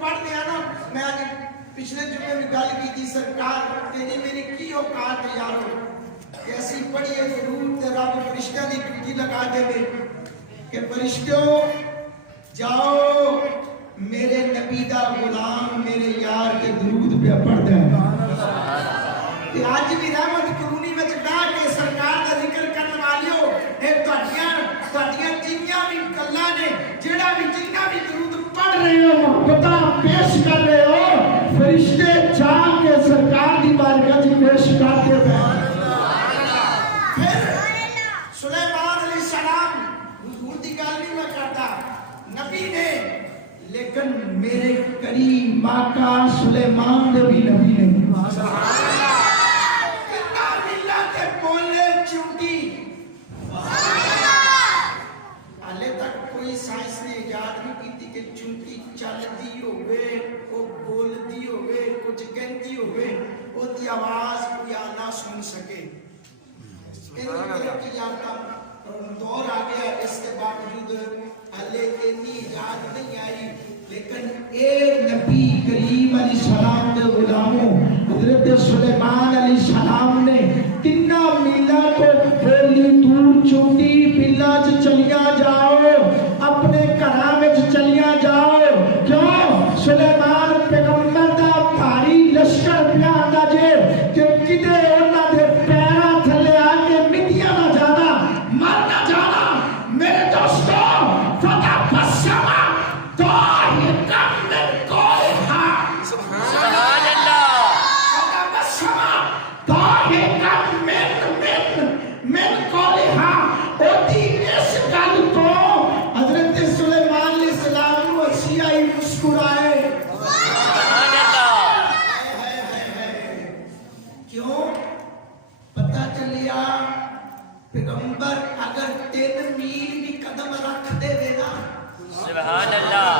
پڑھتے ہیں نا، میں آگے پچھلے جمعے میں گل کی تھی، سرکار تیری میری کی اوقات ہے یارو کہ ایسی پڑھیے درود تے رب فرشتہ دی ڈیوٹی لگا دے وے کہ فرشتوں جاؤ میرے نبی دا غلام میرے یار کے درود پہ پڑھدا ہے تے اج بھی رحمت کلونی وچ بیٹھ کے سرکار دا ذکر کرن والیو اے تہاڈیاں جنیاں بھی گلاں نے جیڑا بھی جنہ بھی درود پڑھ رہے ہو محبتاں پیش کر رہے ہو، فرشتے جا کے سرکار دی بارگاہ وچ پیش کرتے ہیں۔ پھر سلیمان علیہ السلام حضور دی گل نہیں میں کرتا نبی نے، لیکن میرے کریم آقا سلیمان دے بھی نبی نے کتنا ملت تے بولے چونٹی، حالے تک کوئی سائنس نے ایجاد نہیں کی کہ چونٹی چلتی ہوئے وہ بولتی ہوئے کچھ کہتی ہوئے وہ دی آواز کوئی نہ سن سکے۔ دور آ گیا، اس کے باوجود حالے اتنی ایجاد نہیں آئی، لیکن ایک نبی کریم علیہ السلام کے غلاموں حضرت سلیمان علیہ السلام نے تینہ میلہ کو پھیلی دور چونٹی پلا چلیاں جاؤ، اپنے گھراں وچ چلیاں جاؤ، کیوں سلیمان پیغمبر دا بھاری لشکر پیا آندا جے کہ کدے انہاں دے پیراں تھلے آ کے مٹیاں نہ جانا، مر نہ جانا۔ میرے دوستو فتح پسما تو یہ کم من کوئہا، سبحان اللہ، فتح پسما تو یہ کم من کوئہا، ہوتی اس گل کو حضرت سلیمان علیہ السلام کو سیائی مسکرائے، سبحان اللہ، کیوں پتہ چلیا پیغمبر اگر 3 میل بھی قدم رکھ دے وے نا، سبحان اللہ،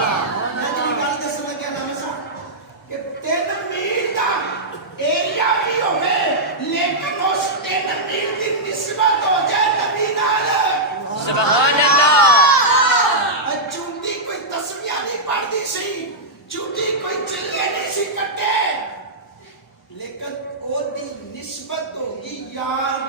میں جی گل دس لگیا نا صاحب کہ 3 میل دا ایریا بھی ہوے لیکن اس 3 میل دی نسبت ہو جائے نبی نال، سبحان اللہ، چونٹی کوئی تسبیح نہیں پڑھدی سی، چونٹی کوئی چلیے نہیں سی کٹے، لیکن او دی نسبت ہوگی یار